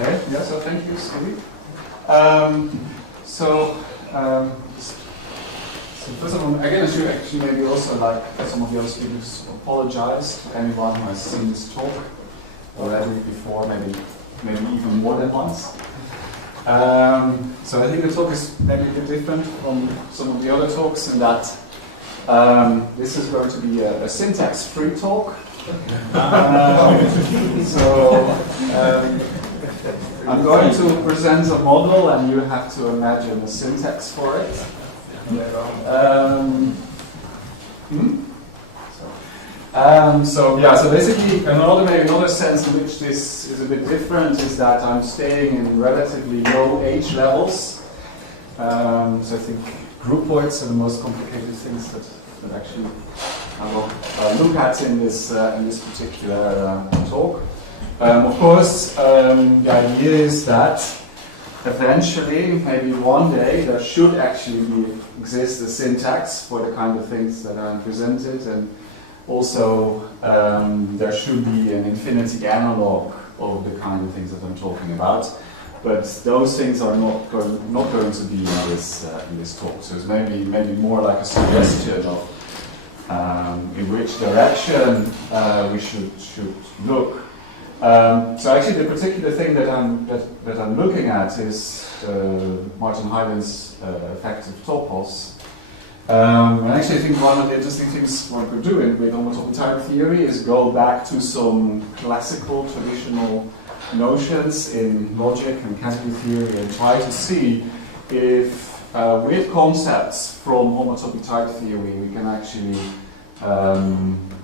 Okay, yeah, so thank you, Stevie. So first of all, again, I should actually maybe also, like some of the other speakers, apologize to anyone who has seen this talk already before, maybe even more than once. So I think the talk is maybe a bit different from some of the other talks in that this is going to be a syntax-free talk. I'm going to present a model and you have to imagine a syntax for it. So basically another sense in which this is a bit different is that I'm staying in relatively low age levels. So I think groupoids are the most complicated things that actually I will look at in this particular talk. Of course, the idea is that eventually, maybe one day, there should actually exist a syntax for the kind of things that are presented, and also there should be an infinity analog of the kind of things that I'm talking about. But those things are not going to be in this talk. So it's maybe more like a suggestion of in which direction we should look. So actually, the particular thing that I'm looking at is Martin Hyland's effective topos. And actually, I think one of the interesting things one could do with Homotopy Type Theory is go back to some classical, traditional notions in logic and category theory and try to see if with concepts from Homotopy Type Theory we can actually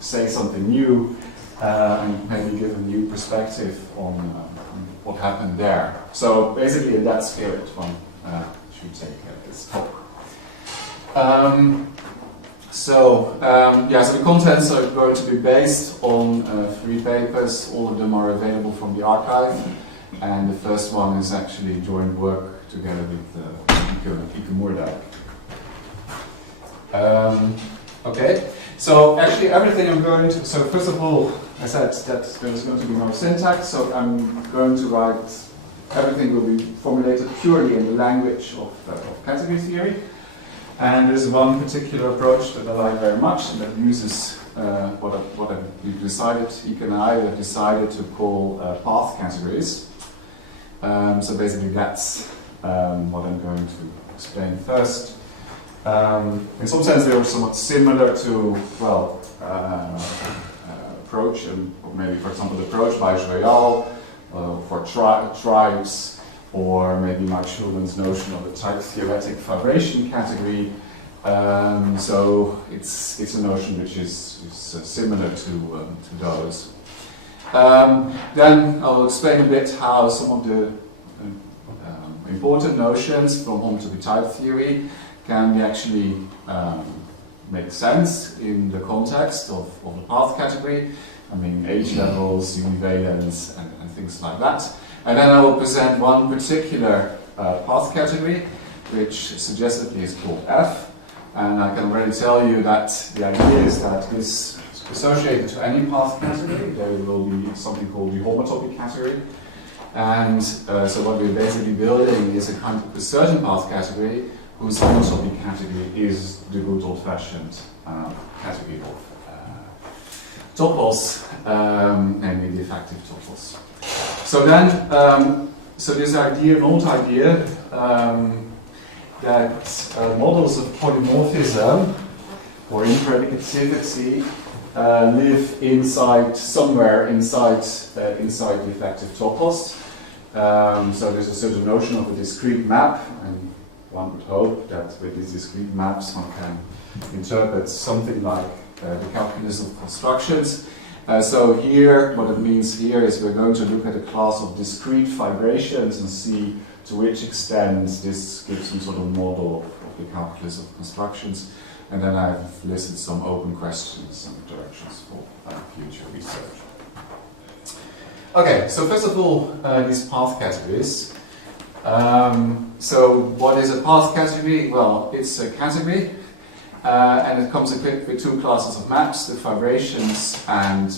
say something new and maybe give a new perspective on what happened there. So basically in that spirit one should take this talk. So the contents are going to be based on 3 papers. All of them are available from the archive, and the first one is actually joint work together with Ike Moerdijk. Okay, so actually everything I'm going to, so first of all, I said that there's going to be no syntax, so I'm going to write, everything will be formulated purely in the language of category theory. And there's one particular approach that I like very much, and that uses what we've decided, Ike and I have decided to call path categories. So basically that's what I'm going to explain first. In some sense they are somewhat similar to, approach, and maybe for example the approach by Joyal for tribes, or maybe Mark Schulman's notion of a type theoretic fibration category. So it's a notion which is similar to those. Then I'll explain a bit how some of the important notions from Homotopy Type Theory can actually make sense in the context of the path category. I mean, age levels, univalence, and things like that. And then I will present one particular path category, which suggestively is called F. And I can already tell you that the idea is that this is associated to any path category. There will be something called the homotopy category. And so what we're basically building is a certain path category whose homotopy category is the good old-fashioned category of topos, namely the effective topos. So then, so this idea, an old idea, that models of polymorphism or impredicativity live somewhere inside the effective topos. So there's a certain notion of a discrete map, and one would hope that with these discrete maps one can interpret something like the calculus of constructions. So here, what it means here is we're going to look at a class of discrete fibrations and see to which extent this gives some sort of model of the calculus of constructions. And then I've listed some open questions and directions for future research. Okay, so first of all, these path categories. So what is a path category? Well, it's a category. And it comes equipped with 2 classes of maps, the fibrations and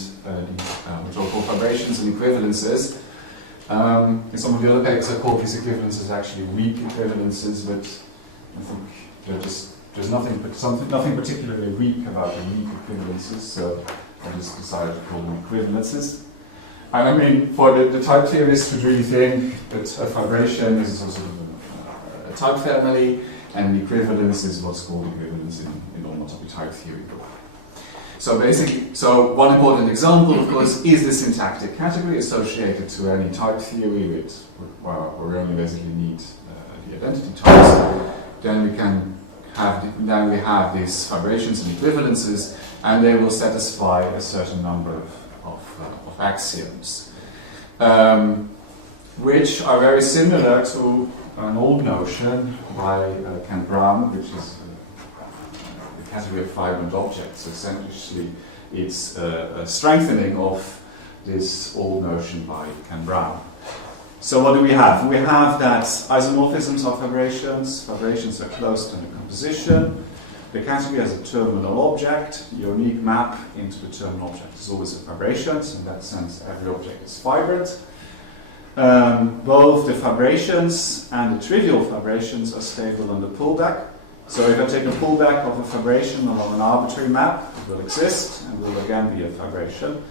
which are called fibrations and equivalences. In some of the other papers, I call these equivalences actually weak equivalences, but I think there's nothing particularly weak about the weak equivalences, so I just decided to call them equivalences. And I mean, for the type theorists would really think that a fibration is also a type family, and the equivalence is what's called equivalence in Homotopy Type Theory. So basically, one important example, of course, is the syntactic category associated to any type theory where we only basically need the identity types. Then we have these fibrations and equivalences, and they will satisfy a certain number of axioms, which are very similar to an old notion by Ken Brown, which is the category of fibrant objects. So essentially, it's a strengthening of this old notion by Ken Brown. So what do we have? We have that isomorphisms are fibrations. Fibrations are closed in a composition. The category has a terminal object. The unique map into the terminal object is always a fibration. So in that sense, every object is fibrant. Both the fibrations and the trivial fibrations are stable under pullback. So if I take a pullback of a fibration along an arbitrary map, it will exist and will again be a fibration.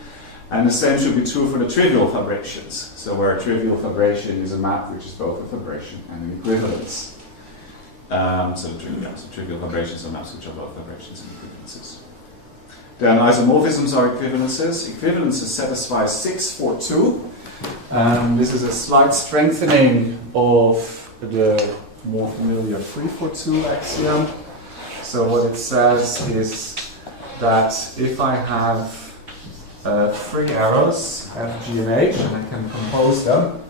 And the same should be true for the trivial fibrations. So where a trivial fibration is a map which is both a fibration and an equivalence. So the trivial fibrations are maps which are both fibrations and equivalences. Then isomorphisms are equivalences. Equivalences satisfy 642. This is a slight strengthening of the more familiar 342 axiom. So what it says is that if I have three arrows, F, G, and H, and I can compose them,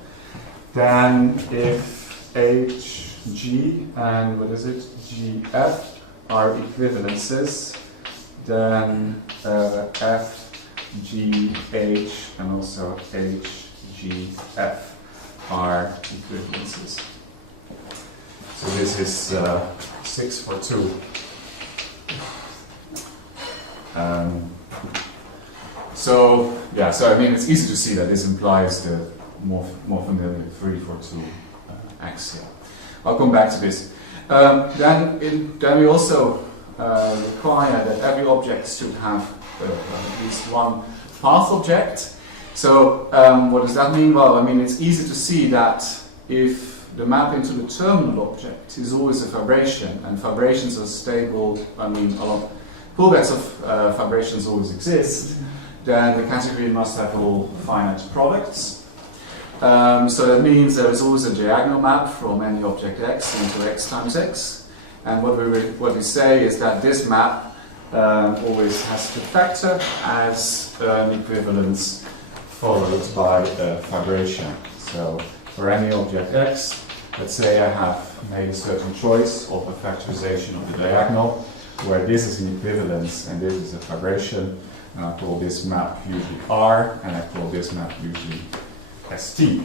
then if H, G, and what is it, G, F are equivalences, then F, G, H, and also H, G, F are equivalences. So this is 642. So I mean, it's easy to see that this implies the more familiar 342 axiom. I'll come back to this. Then we also require that every object should have at least one path object. So what does that mean? Well, I mean, it's easy to see that if the map into the terminal object is always a fibration, and fibrations are stable, I mean, pullbacks of fibrations always exist, then the category must have all finite products. So that means there is always a diagonal map from any object x into x times x. And what we say is that this map always has to factor as an equivalence followed by a fibration. So for any object x, let's say I have made a certain choice of a factorization of the diagonal, where this is an equivalence and this is a fibration. And I call this map usually R, and I call this map usually ST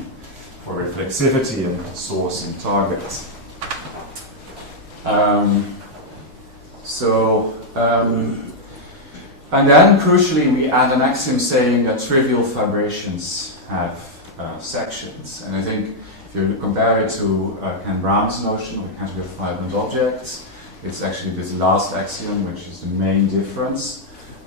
for reflexivity and source and target. And then crucially we add an axiom saying that trivial fibrations have sections. And I think if you compare it to Ken Brown's notion of the category of fibrant objects, it's actually this last axiom which is the main difference.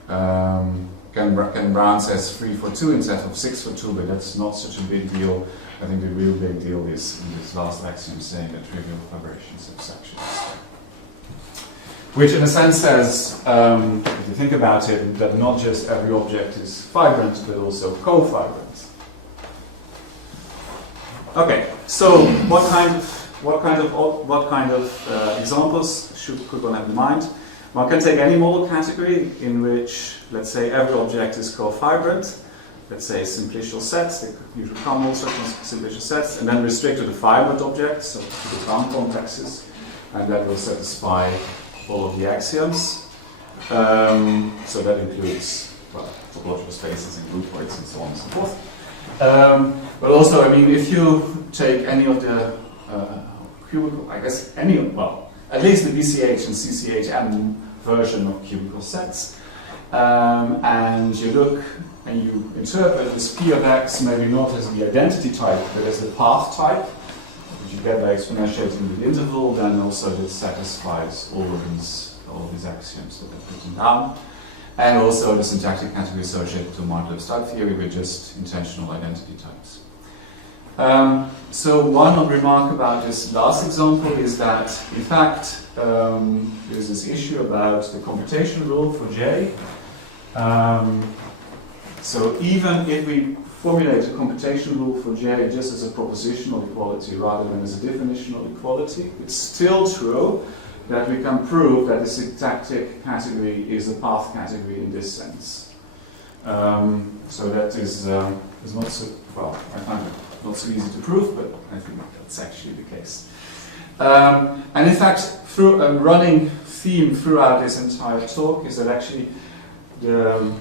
Ken Brown says 342 instead of 642, but that's not such a big deal. I think the real big deal is in this last axiom saying that trivial fibrations have sections. Which in a sense says, if you think about it, that not just every object is fibrant, but also co-fibrant. Okay, so what kind of examples could one have in mind? One can take any model category in which, let's say, every object is co-fibrant. Let's say simplicial sets, they usually come all certain simplicial sets, and then restrict to the fibrant objects, so to the ground complexes, and that will satisfy all of the axioms. So that includes, well, topological spaces and group weights and so on and so forth. But also, I mean, if you take any of the cubical, I guess at least the BCH and CCHM version of cubical sets, and you look and you interpret this P of x maybe not as the identity type, but as the path type, which you get by exponentiating the interval, then also this satisfies all of these axioms that I've written down. And also the syntactic category associated to Martin Hyland type theory with just intentional identity types. So one remark about this last example is that, in fact, there's this issue about the computation rule for J. So even if we formulate a computation rule for J just as a propositional equality rather than as a definitional equality, it's still true that we can prove that the syntactic category is a path category in this sense. So that is not so, well, I find it not so easy to prove, but I think that's actually the case. And in fact, through a running theme throughout this entire talk is that actually the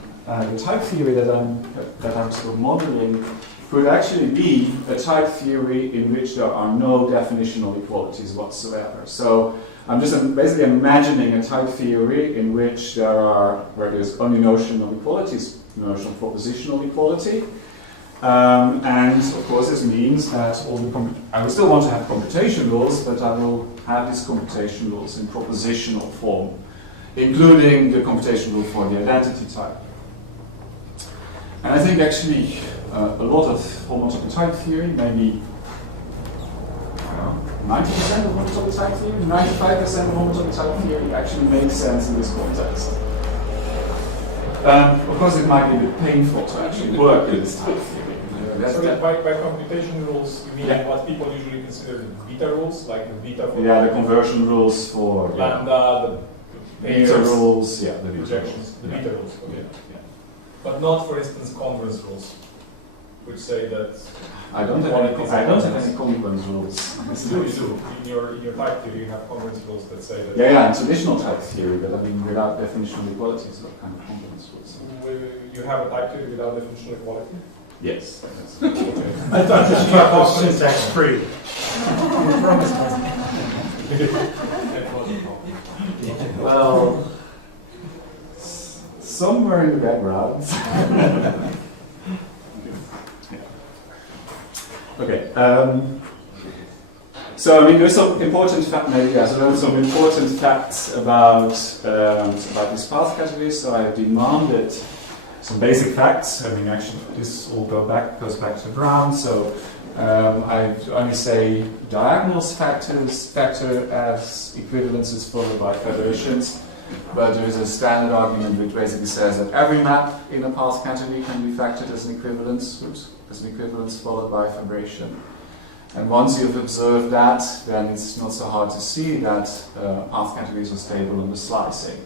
type theory that I'm sort of modeling could actually be a type theory in which there are no definitional equalities whatsoever. So I'm just basically imagining a type theory in which where there's only notion of equalities, notion of propositional equality. And of course this means that I will still want to have computation rules, but I will have these computation rules in propositional form, including the computation rule for the identity type. And I think actually a lot of homotopy type theory, maybe 90% of homotopy type theory, 95% of homotopy type theory actually makes sense in this context. Of course, it might be a bit painful to actually work with this type theory. So by computation rules, you mean what people usually consider the beta rules, like the beta for the conversion rules for lambda, the beta rules, the projections, the beta rules. Okay. Yeah. But not, for instance, congruence rules, which say that I don't have any congruence rules. You do. In your type theory, you have congruence rules that say that. Yeah, in traditional type theory, but I mean without definitional equalities, what kind of congruence rules? You have a type theory without definitional equality? Yes. Okay. I thought this was syntax free. Well, somewhere in the background. Okay. So I mean, there's some important some important facts about these path categories. So I demanded some basic facts. I mean, actually, this all goes back to Brown. So I only say diagonals factor as equivalences followed by fibrations. But there is a standard argument which basically says that every map in a path category can be factored as an equivalence, followed by fibration. And once you've observed that, then it's not so hard to see that path categories are stable under slicing.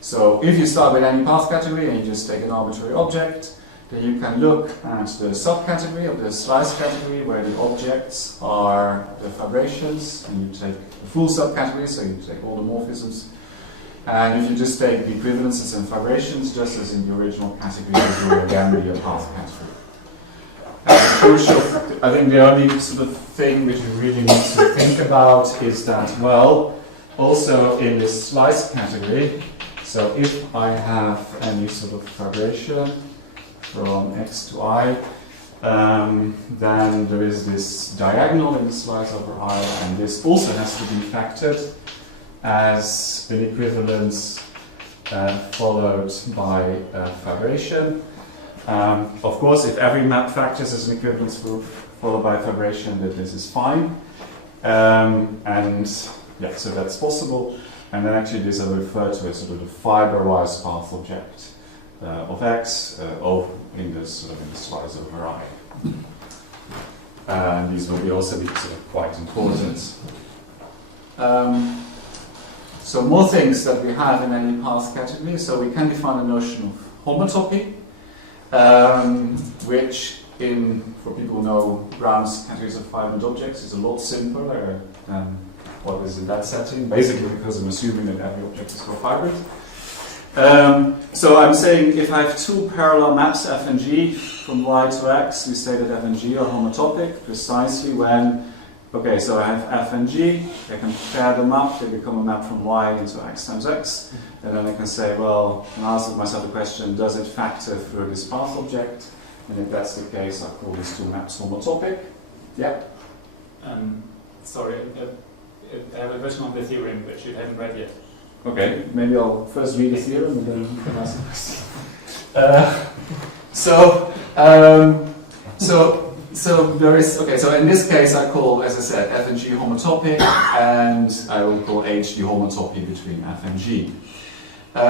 So if you start with any path category and you just take an arbitrary object, then you can look at the subcategory of the slice category where the objects are the fibrations, and you take the full subcategory, so you take all the morphisms. And if you just take the equivalences and fibrations, just as in the original category, it will again be a path category. Crucial, I think the only sort of thing which you really need to think about is that, well, also in this slice category, so if I have any sort of fibration from x to I, then there is this diagonal in the slice over I, and this also has to be factored as an equivalence followed by fibration. Of course, if every map factors as an equivalence followed by fibration, then this is fine. And yeah, so that's possible. And then actually this I refer to as sort of the fiber-wise path object of x in the slice over I. And these will be also be sort of quite important. So more things that we have in any path category. So we can define a notion of homotopy, which for people who know Brown's categories of fibrant objects is a lot simpler than what is in that setting, basically because I'm assuming that every object is cofibrant. So I'm saying if I have two parallel maps, f and g, from y to x, we say that f and g are homotopic precisely when okay, so I have f and g, I can pair them up, they become a map from y into x times x, and then I can say, well, and ask myself the question, does it factor through this path object? And if that's the case, I call these two maps homotopic. Yeah? Sorry, I have a question on the theorem which you haven't read yet. Okay, maybe I'll first read the theorem and then you can ask the question. So there is, okay, so in this case I call, as I said, f and g homotopic, and I will call h the homotopy between f and g. There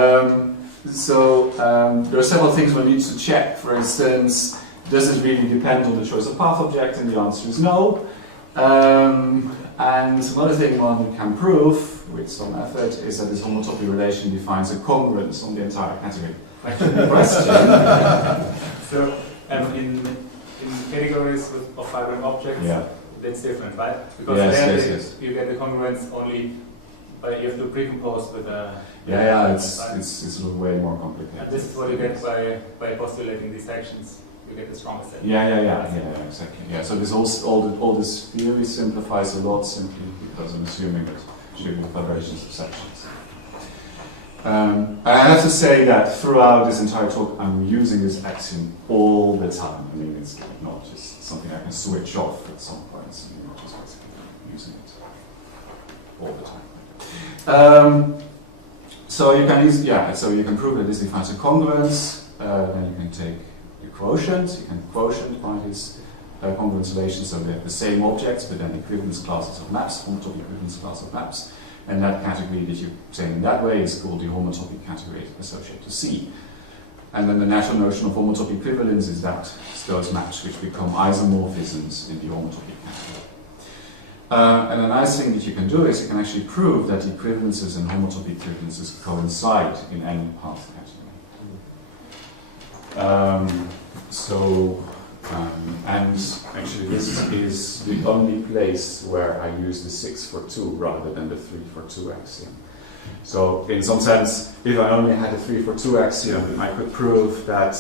are several things we need to check. For instance, does it really depend on the choice of path object? And the answer is no. And another thing one can prove with some effort is that this homotopy relation defines a congruence on the entire category. Question. So, in categories of fibrant objects, Yeah. that's different, right? Because Yes. you get the congruence only, but you have to precompose with a... Yeah, it's a little way more complicated. And this is what you get by postulating these actions. You get the strongest set. Yeah, exactly. Yeah, so this all this theory simplifies a lot simply because I'm assuming that should be fibrations of sections. I have to say that throughout this entire talk, I'm using this axiom all the time. I mean, it's not just something I can switch off at some points. I mean, I'm just basically using it all the time. So you can use, so you can prove that this defines a congruence. Then you can take the quotient. You can quotient by this congruence relation. So they have the same objects, but then equivalence classes of maps, homotopy equivalence class of maps. And that category that you obtain in that way is called the homotopy category associated to C. And then the natural notion of homotopy equivalence is that it's those maps which become isomorphisms in the homotopy category. And a nice thing that you can do is you can actually prove that equivalences and homotopy equivalences coincide in any path category. And actually this is the only place where I use the 6 for 2 rather than the 3 for 2 axiom. So in some sense, if I only had a 3 for 2 axiom, I could prove that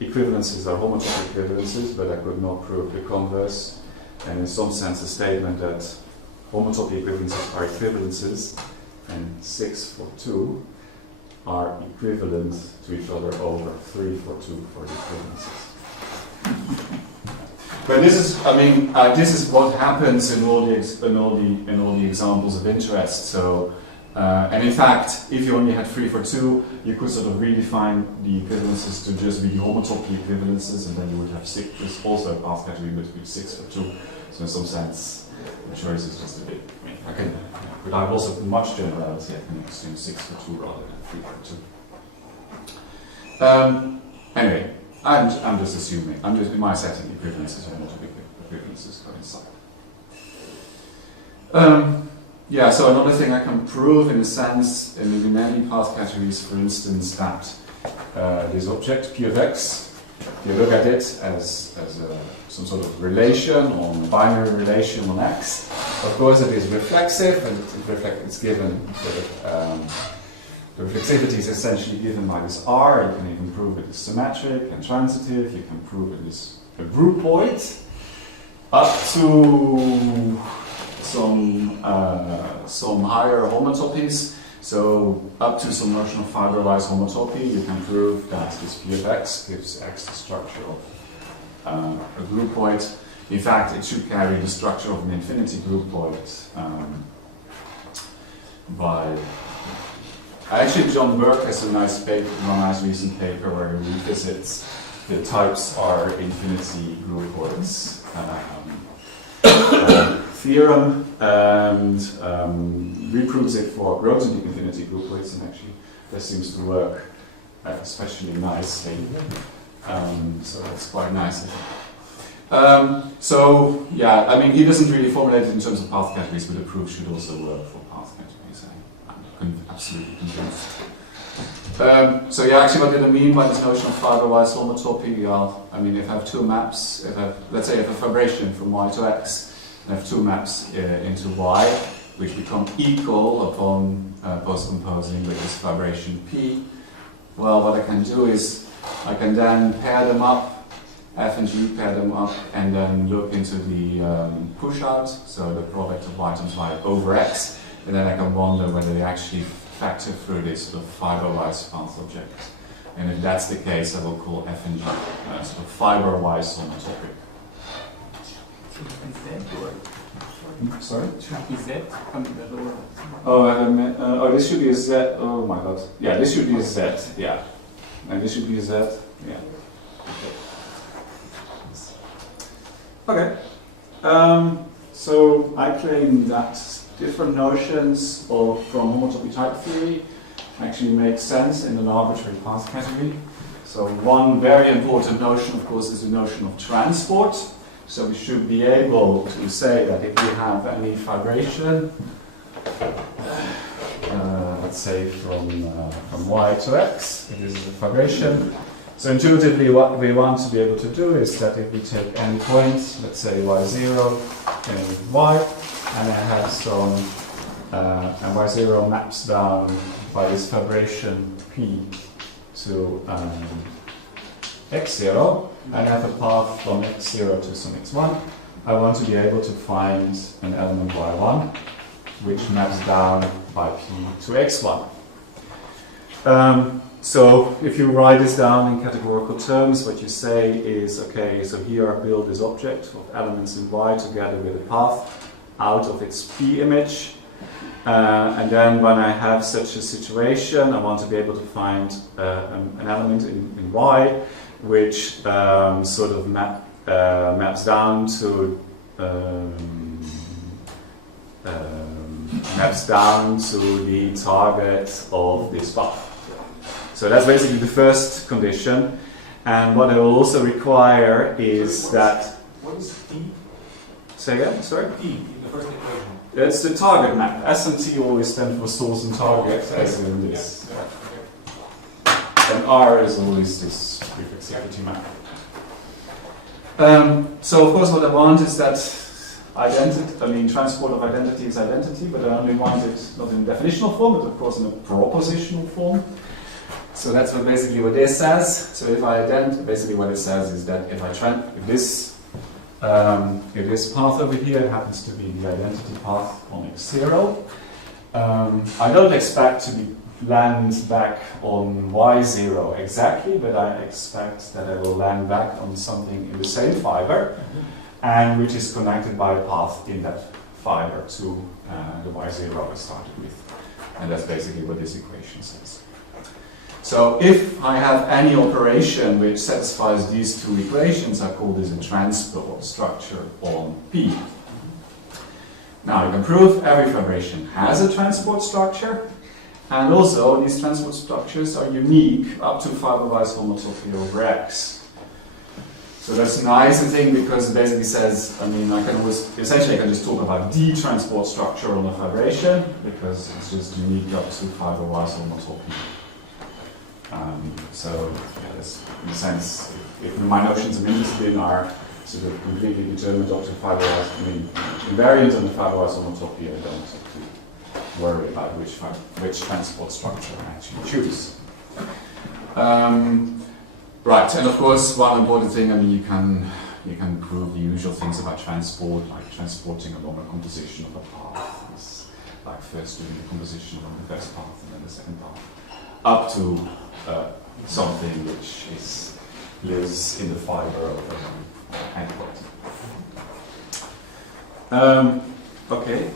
equivalences are homotopy equivalences, but I could not prove the converse. And in some sense, a statement that homotopy equivalences are equivalences and 6 for 2 are equivalent to each other over 3 for 2 for the equivalences. But this is, this is what happens in all the examples of interest. So, and in fact, if you only had 3 for 2, you could sort of redefine the equivalences to just be homotopy equivalences, and then you would have 6. There's also a path category between 6 for 2. So in some sense, the choice is just a bit. But I have also much generality. I can assume 6 for 2 rather than 3 for 2. Anyway. I'm just assuming, in my setting, equivalences and homotopy equivalences coincide. So another thing I can prove in a sense, in many path categories, for instance, that this object, P of x, you look at it as some sort of relation, or binary relation on x. Of course, it is reflexive, and it's given the reflexivity is essentially given by this R. You can even prove it is symmetric and transitive. You can prove it is a groupoid up to some higher homotopies. So up to some notion of fibralized homotopy, you can prove that this P of x gives x the structure of a groupoid. In fact, it should carry the structure of an infinity groupoid Actually, John Berg has a nice paper, a nice recent paper where he revisits the types are infinity groupoids theorem and reproves it for Grothendieck infinity groupoids, and actually that seems to work especially nicely. So that's quite nice. He doesn't really formulate it in terms of path categories, but the proof should also work for path categories. I'm absolutely convinced. Actually what did I mean by this notion of fibrewise homotopy? Well, if I have two maps, let's say I have a fibration from y to x, and I have two maps into y, which become equal upon postcomposing with this fibration p. Well, what I can do is I can then pair them up F and G, pair them up, and then look into the push out, so the product of y times y over x, and then I can wonder whether they actually factor through this sort of fiber-wise path object. And if that's the case, I will call F and G sort of fiber-wise homotopic. Sorry? Should be Z on the lower. Oh, this should be a Z. Oh my god. Yeah, this should be a Z. Yeah. And this should be a Z. Yeah. Okay. So I claim that different notions from homotopy type theory actually make sense in an arbitrary path category. So one very important notion, of course, is the notion of transport. So we should be able to say that if we have any fibration, let's say from y to x, it is a fibration. So intuitively what we want to be able to do is that if we take any point, let's say y0 and y, and I have some, and y0 maps down by this fibration p to x0, and I have a path from x0 to some x1, I want to be able to find an element y1 which maps down by p to x1. So if you write this down in categorical terms, what you say is, okay, so here I build this object of elements in y together with a path out of its p image. And then when I have such a situation, I want to be able to find an element in y which sort of maps down to the target of this path. So that's basically the first condition. And what I will also require is that. What is T? Say again, sorry? T, the first equation. It's the target map. S and T always stand for source and target, as in this. Yeah, okay. And R is always this prefixivity map. So of course what I want is that transport of identity is identity, but I only want it not in definitional form, but of course in a propositional form. So that's basically what this says. So if I basically what it says is that if this path over here happens to be the identity path on x0, I don't expect to land back on y0 exactly, but I expect that I will land back on something in the same fiber, and which is connected by a path in that fiber to the y0 I started with. And that's basically what this equation says. So if I have any operation which satisfies these two equations, I call this a transport structure on P. Now you can prove every fibration has a transport structure, and also these transport structures are unique up to fiber-wise homotopy over X. So that's a nice thing because it basically says, I can just talk about the transport structure on a fibration because it's just unique up to fiber-wise homotopy. So, in a sense, if my notions I'm interested in are sort of completely determined up to fiber-wise, invariant on the fiber-wise homotopy, I don't have to worry about which transport structure I actually choose. Right, and of course, one important thing, you can prove the usual things about transport, like transporting along a composition of a path. It's like first doing the composition along the first path and then the second path, up to something which lives in the fiber of an endpoint. Okay,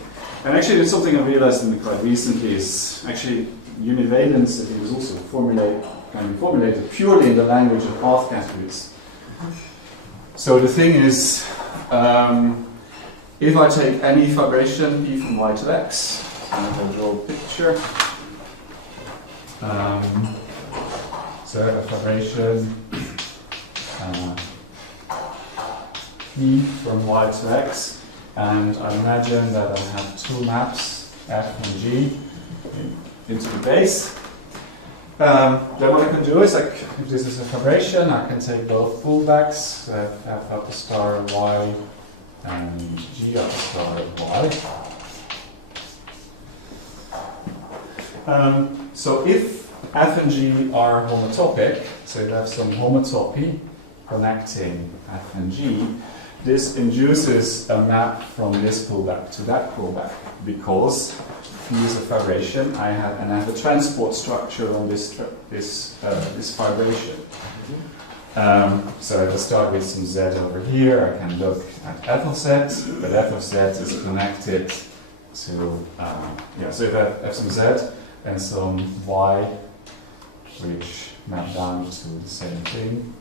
and actually there's something I realized quite recently is actually univalence that it was also formulated purely in the language of path categories. So the thing is, if I take any fibration P from y to x, and I'll draw a picture. So I have a fibration P from y to x, and I imagine that I have two maps, F and G, into the base. Then what I can do is, if this is a fibration, I can take both pullbacks, so F up a star of y and G up a star of y. So if F and G are homotopic, so you have some homotopy connecting F and G, this induces a map from this pullback to that pullback, because P is a fibration, and I have a transport structure on this fibration. So if I start with some Z over here, I can look at F of Z, but F of Z is connected to, so if I have some Z and some Y, which map down to the same thing,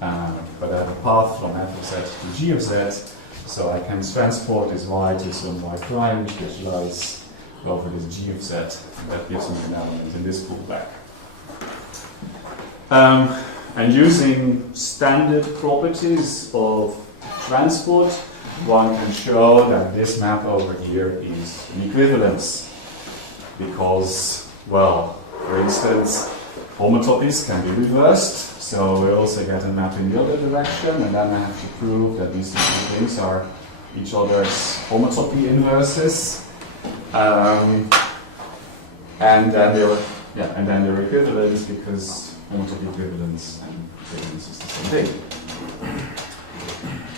but I have a path from F of Z to G of Z, so I can transport this Y to some Y prime, which lies over this G of Z, and that gives me an element in this pullback. And using standard properties of transport, one can show that this map over here is an equivalence. Because, well, for instance, homotopies can be reversed, so we also get a map in the other direction, and then I have to prove that these two things are each other's homotopy inverses. And then they're equivalents because homotopy equivalence and equivalence is the same thing.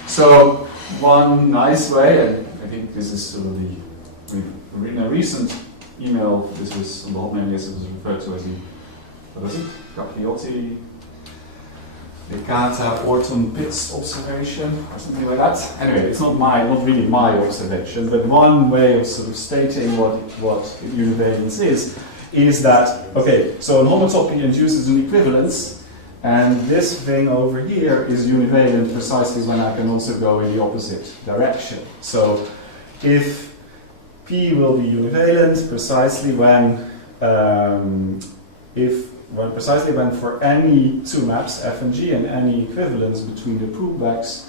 So one nice way, and I think this is sort of in a recent email, this was on the hot mail list, it was referred to as the, what was it? Capriotti Legata Orton Pitts observation or something like that. Anyway, it's not really my observation, but one way of sort of stating what univalence is that, okay, so an homotopy induces an equivalence, and this thing over here is univalent precisely when I can also go in the opposite direction. So if P will be univalent precisely when for any two maps, F and G, and any equivalence between the pullbacks,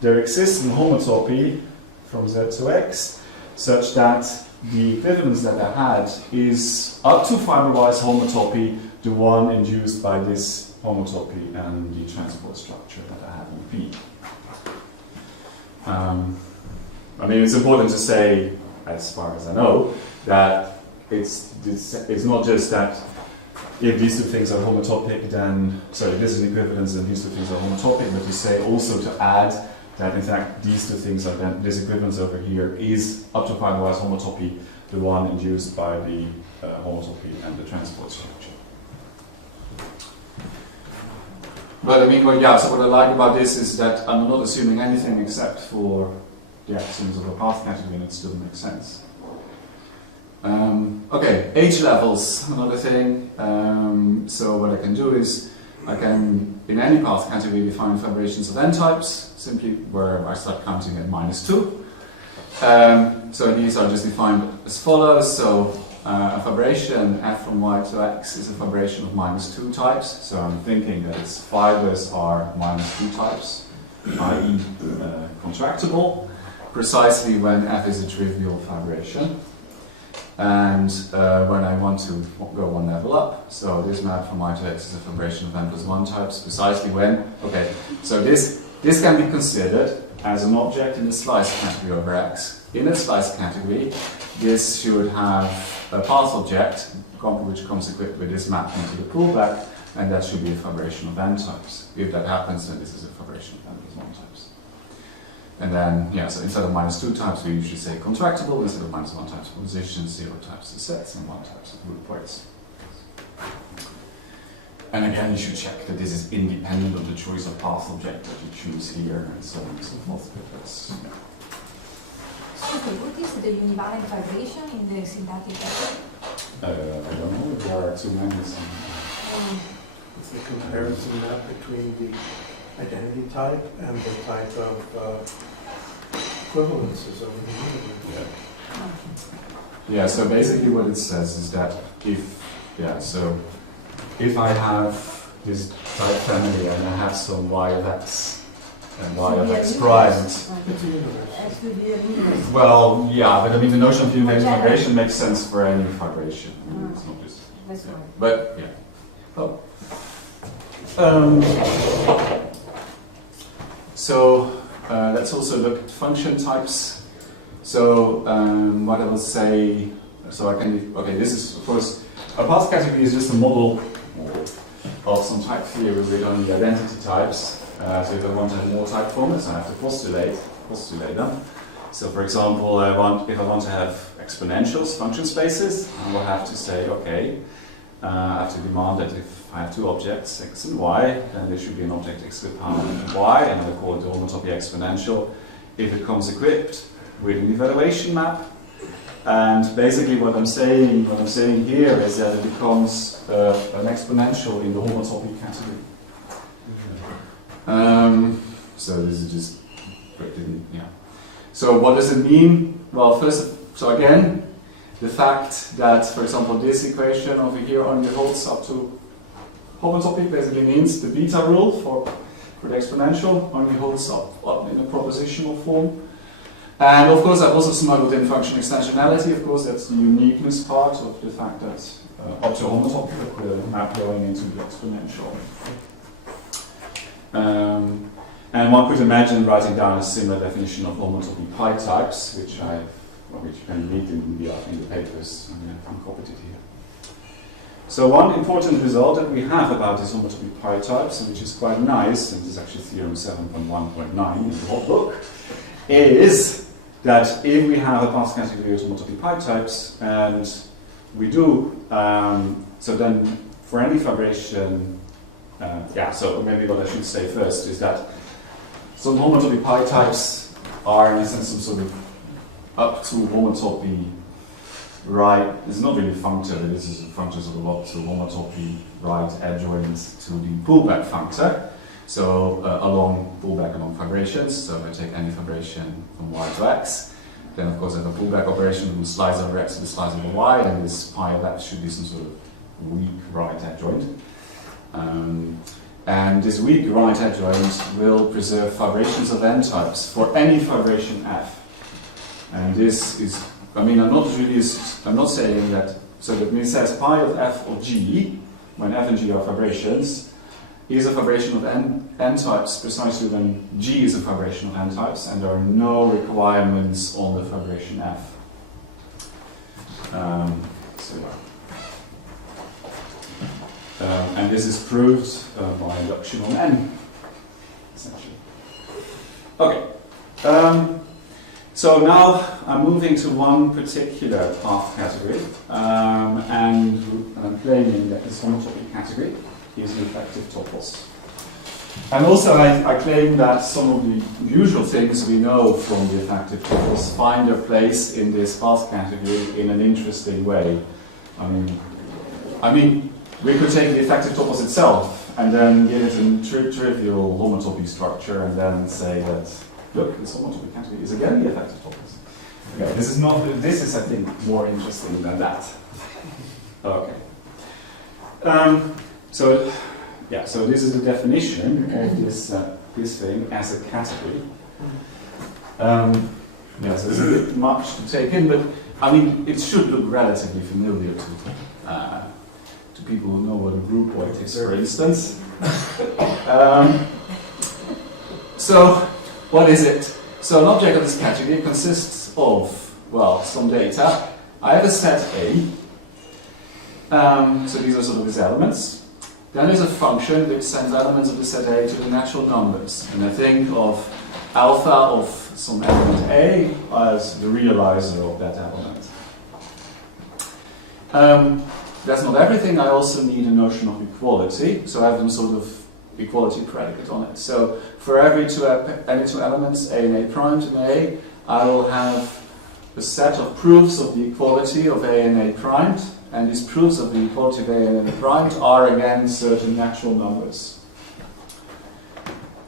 there exists an homotopy from Z to X, such that the equivalence that I had is up to fibrewise homotopy, the one induced by this homotopy and the transport structure that I have in P. I mean, it's important to say, as far as I know, that it's not just that if these two things are homotopic, then, sorry, if this is an equivalence, then these two things are homotopic, but you say also to add that in fact these two things are then, this equivalence over here is up to fibrewise homotopy, the one induced by the homotopy and the transport structure. But I mean, so what I like about this is that I'm not assuming anything except for the axioms of a path category, and it still makes sense. Okay, H levels, another thing. So what I can do is I can, in any path category, define fibrations of n types, simply where I start counting at -2. So these are just defined as follows. So a fibration f from y to x is a fibration of -2 types. So I'm thinking that its fibres are -2 types, i.e. contractible, precisely when f is a trivial fibration. And when I want to go one level up, so this map from y to x is a fibration of n+1 types, precisely when, okay, so this can be considered as an object in the slice category over x. In a slice category, this should have a path object, which comes equipped with this map into the pullback, and that should be a fibration of n types. If that happens, then this is a fibration of n+1 types. And then, so instead of -2 types, we usually say contractible, instead of -1 types propositions, 0 types of sets, and 1 types of group weights. And again, you should check that this is independent of the choice of path object that you choose here, and so on and so forth. Okay, what is the univalent vibration in the syntactic pattern? I don't know, there are too many. It's the comparison map between the identity type and the type of equivalences over the unit. Yeah, so basically what it says is that if I have this type family and I have some y of x and y of x prime. It's a universe. Well, yeah, but I mean the notion of univalent vibration makes sense for any vibration. I mean, it's not just. That's right. But yeah. Oh. So let's also look at function types. So what I will say, so I can, okay, this is of course, a path category is just a model. of some type theory with only identity types. So if I want to have more type formats, I have to postulate them. So for example, if I want to have exponentials, function spaces, I will have to say, okay, I have to demand that if I have two objects, x and y, then there should be an object x to the power y, and I call it the homotopy exponential if it comes equipped with an evaluation map. And basically what I'm saying here is that it becomes an exponential in the homotopy category. So this is just written, yeah. So what does it mean? Well, so again, the fact that, for example, this equation over here only holds up to homotopy basically means the beta rule for the exponential only holds up in a propositional form. And of course, I've also smuggled in function extensionality. Of course, that's the uniqueness part of the fact that up to homotopy, the map going into the exponential. And one could imagine writing down a similar definition of homotopy pi types, which you can read in the papers. I've copied it here. So one important result that we have about these homotopy pi types, which is quite nice, and this is actually theorem 7.1.9 in the whole book, is that if we have a path category of homotopy pi types, and we do, so then for any fibration, so maybe what I should say first is that some homotopy pi types are in a sense some sort of up to homotopy right. It's not really functor, but this is a functor of a lot to homotopy right adjoint to the pullback functor. So along pullback along fibrations. So if I take any fibration from y to x, then of course I have a pullback operation from the slice over x to the slice over y, and this pi of x should be some sort of weak right adjoint. And this weak right adjoint will preserve fibrations of n types for any fibration f. And this is, I'm not saying that, so that means it says pi of f of g, when f and g are fibrations, is a fibration of n types precisely when g is a fibration of n types, and there are no requirements on the fibration f. And this is proved by induction on n, essentially. Okay. So now I'm moving to one particular path category, and I'm claiming that this homotopy category is the effective topos. And also I claim that some of the usual things we know from the effective topos find their place in this path category in an interesting way. I mean, we could take the effective topos itself and then give it a trivial homotopy structure and then say that, look, this homotopy category is again the effective topos. Okay, this is I think more interesting than that. Okay. So this is the definition of this thing as a category. So it's a bit much to take in, but I mean it should look relatively familiar to people who know what a groupoid is, for instance. So what is it? So an object of this category consists of, well, some data. I have a set A. So these are sort of its elements. Then there's a function which sends elements of the set A to the natural numbers. And I think of alpha of some element A as the realizer of that element. That's not everything. I also need a notion of equality. So I have some sort of equality predicate on it. So for any two elements, A and A primed in A, I will have a set of proofs of the equality of A and A primed. And these proofs of the equality of A and A primed are again certain natural numbers.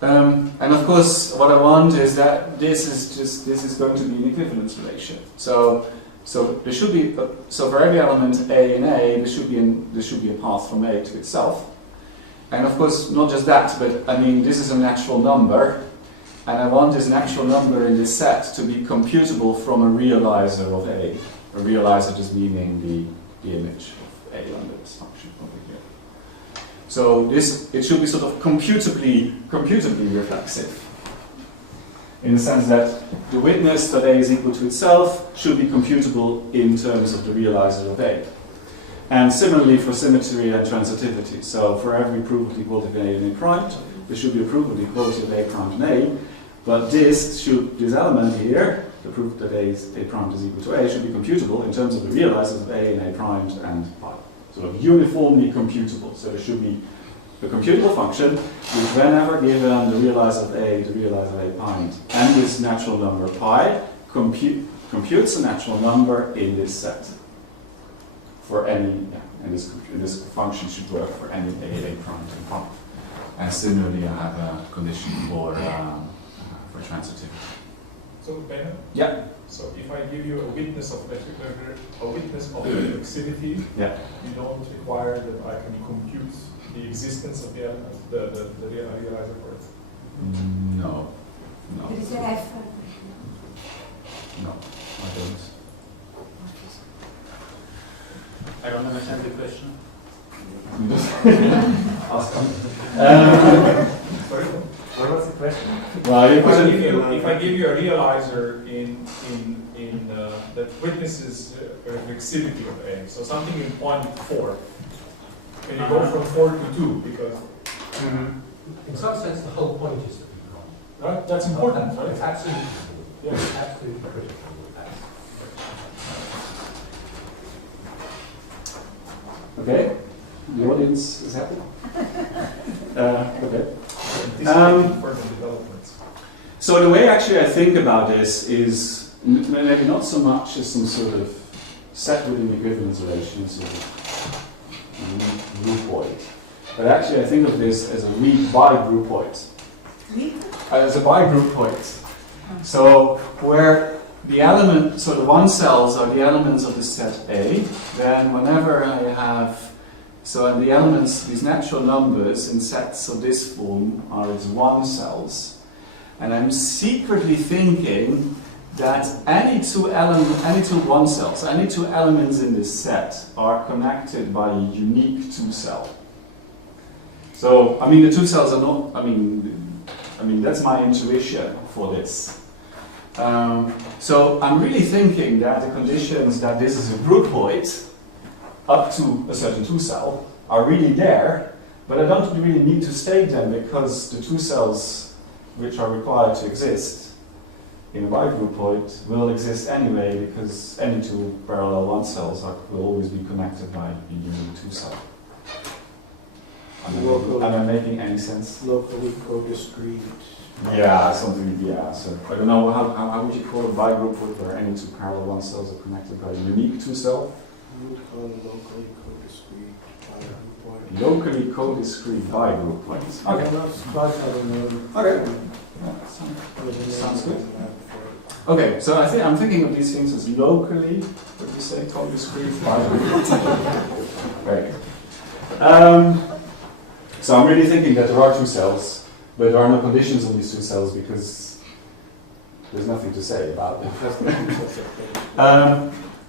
And of course, what I want is that this is going to be an equivalence relation. So there should be for every element A in A, there should be a path from A to itself. And of course, not just that, but I mean this is a natural number, and I want this natural number in this set to be computable from a realizer of A. A realizer just meaning the image of A under this function over here. So it should be sort of computably reflexive. In the sense that the witness that A is equal to itself should be computable in terms of the realizer of A. And similarly for symmetry and transitivity. So for every proof of the equality of A and A prime, there should be a proof of the equality of A prime and A, but this element here, the proof that A prime is equal to A, should be computable in terms of the realizers of A and A primed and pi. Sort of uniformly computable. So there should be a computable function which, whenever given the realizer of A, the realizer of A primed, and this natural number pi, computes a natural number in this set. For any, and this function should work for any A primed and pi. And similarly, I have a condition for transitivity. So Benno? Yeah. So if I give you a witness of reflexivity, Yeah. you don't require that I can compute the existence of the element, the realizer for it. No. No. There is an F. No, I don't. I don't understand the question. Sorry? What was the question? Well, If I give you a realizer that witnesses reflexivity of A, so something in point 4, can you go from 4 to 2? Because In some sense, the whole point is that we've gone. right? That's important, It's right? absolutely, Yeah. it's absolutely critical. Okay, the audience is happy. Okay. This is important developments. So the way actually I think about this is maybe not so much as some sort of set within the equivalence relation, sort of groupoid, but actually I think of this as a weak bigroupoid. As a bigroupoid. So where the element, so the one cells are the elements of the set A, then whenever I have, so and the elements, these natural numbers in sets of this form are its one cells, and I'm secretly thinking that any two one cells, any two elements in this set are connected by a unique two cell. So, I mean, the two cells are not, I mean, that's my intuition for this. So I'm really thinking that the conditions that this is a groupoid up to a certain two cell are really there, but I don't really need to state them because the two cells which are required to exist in a bigroupoid will exist anyway because any two parallel one cells will always be connected by a unique two cell. Am I making any sense? Locally co-discrete. Yeah, something, yeah. So I don't know, how would you call a bigroupoid where any two parallel one cells are connected by a unique two cell? We would call it locally co-discrete bigroupoid. Locally co-discrete bigroupoid. Okay. Okay. Yeah, sounds good. Okay, so I'm thinking of these things as locally, what do you say, co-discrete bigroupoid. Very good. So I'm really thinking that there are two cells, but there are no conditions on these two cells because there's nothing to say about it.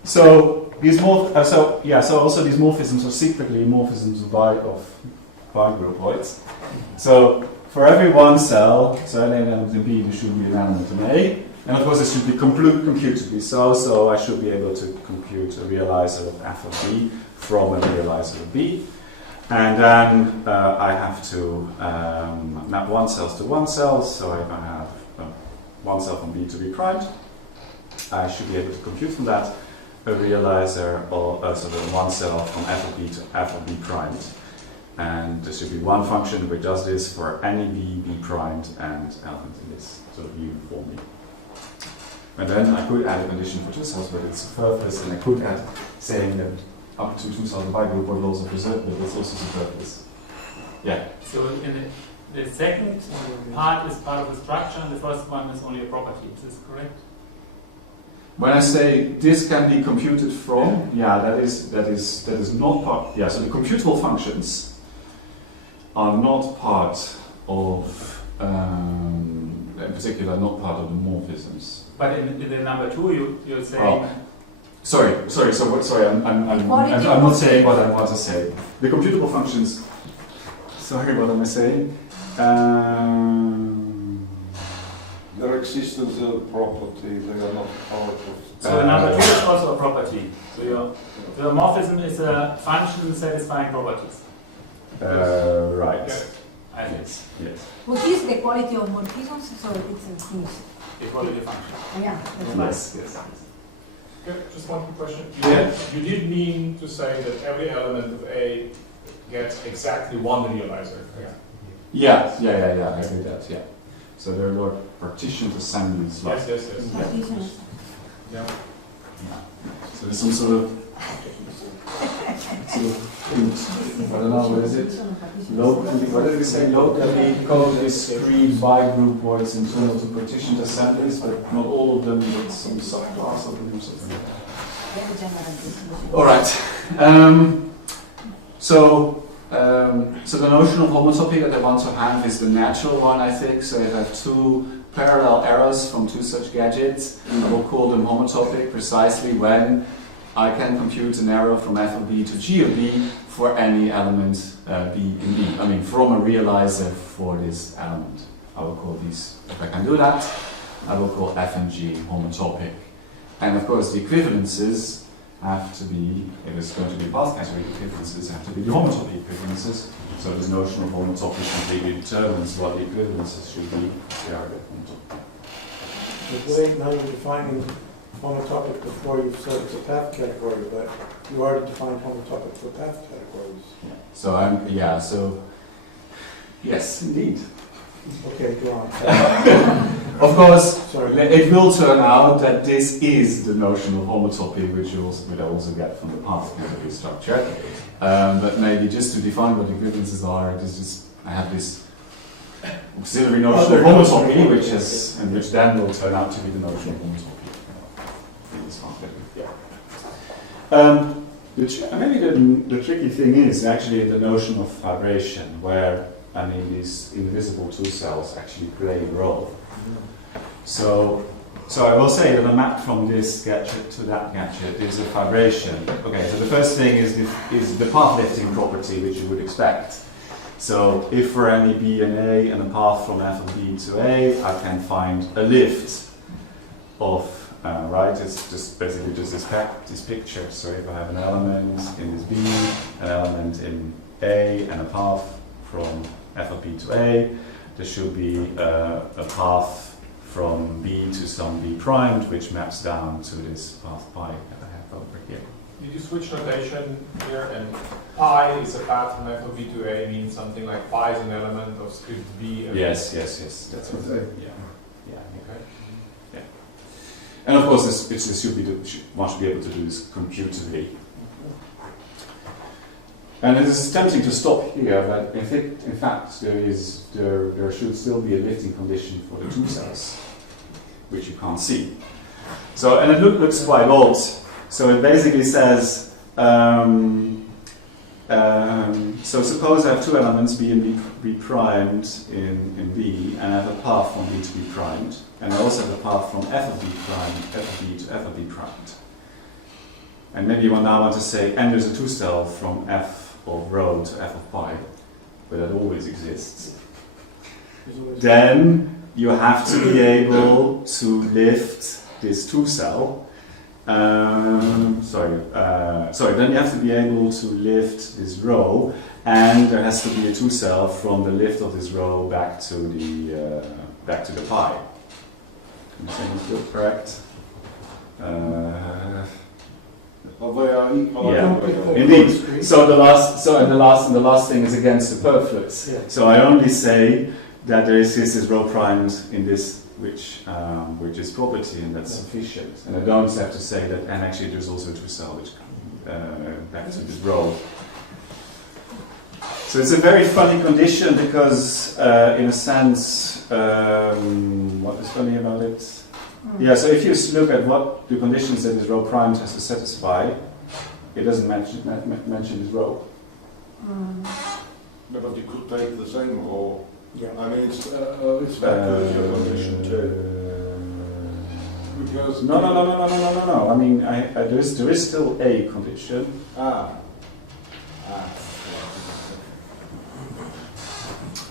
So these so also these morphisms are secretly morphisms of bigroupoids. So for every one cell, so any element in B, there should be an element in A, and of course it should be computably so I should be able to compute a realizer of f of B from a realizer of B. And then I have to map one cells to one cells, so if I have one cell from B to B primed, I should be able to compute from that a realizer, or so the one cell from f of B to f of B primed. And there should be one function which does this for any B, B primed, and element in this sort of uniformly. And then I could add a condition for two cells, but it's superfluous, and I could add saying that up to 2,000 bigroup will also preserve, but it's also superfluous. Yeah. So in the second part is part of the structure, and the first one is only a property. Is this correct? When I say this can be computed from, yeah, that is not part. Yeah, so the computable functions are not part of, in particular, not part of the morphisms. But in the number 2, you're saying. Oh. Sorry. I'm not saying what I want to say. The computable functions. Sorry, what am I saying? Their existence is a property, they are not part of... So number 2 is also a property. So the morphism is a function satisfying properties. Right. I think. Yes. What is the quality of morphisms? So it's a thing. Equality function. Oh, yeah, that's right. Yes. Yes. Okay, just one quick question. Yeah. You did mean to say that every element of A gets exactly one realizer. Yeah. I do that. Yeah. So there are partitioned assemblies. Like, Yes. Partitions. Yeah. so there's some sort of I don't know, what is it? Locally, what did we say? Locally co-discrete bi-groupoids internal to partitioned assemblies, but not all of them, but some subclass of them, something like that. Very general distribution. All right. So the notion of homotopy that I want to have is the natural one, I think. So if I have two parallel errors from two such gadgets, I will call them homotopic precisely when I can compute an error from f of b to g of b for any element b in b. I mean, from a realizer for this element. I will call these, if I can do that, I will call f and g homotopic. And of course, the equivalences have to be, if it's going to be path category equivalences, have to be the homotopy equivalences. So this notion of homotopy completely determines what the equivalences should be. They are the homotopy. But wait, now you're defining homotopic before you've said it's a path category, but you already defined homotopic for path categories. So yes, indeed. Okay, go on. Of course, Sorry. it will turn out that this is the notion of homotopy, which you also get from the path category structure. But maybe just to define what equivalences are, I have this auxiliary notion of homotopy, which then will turn out to be the notion of homotopy. Maybe the tricky thing is actually the notion of fibration, where these invisible two cells actually play a role. So I will say that a map from this gadget to that gadget is a fibration. Okay, so the first thing is the path lifting property, which you would expect. So if for any b and a and a path from f of b to a, I can find a lift of right. It's just basically just this picture. So if I have an element in this b, an element in a, and a path from f of b to a, there should be a path from b to some b primed, which maps down to this path pi that I have over here. Did you switch notation here? And pi is a path from f of b to a means something like pi is an element of script b. And Yes. That's what I Yeah. Okay. And of course, one should be able to do this computably. And it is tempting to stop here, but in fact, there should still be a lifting condition for the two cells, which you can't see. So, and it looks quite odd. So it basically says, so suppose I have two elements, b and b primed in B, and I have a path from B to B primed, and I also have a path from f of B primed, f of B to f of B primed. And maybe you now want to say, and there's a two cell from f of rho to f of pi, but that always exists. Then you have to be able to lift this two cell. Then you have to be able to lift this row, and there has to be a two cell from the lift of this row back to the pi. Am I saying it's still correct? Indeed. So the last thing is again superfluous. Yeah. So I only say that there is this row primed in this which is property, and that's sufficient. And I don't have to say that, and actually there's also a two cell which back to this row. So it's a very funny condition because, in a sense, what is funny about it? Yeah, so if you look at what the conditions that this row primed has to satisfy, it doesn't mention this row. But you could take the same role. Yeah. I mean, it's your condition too. Because No. I mean, there is still a condition.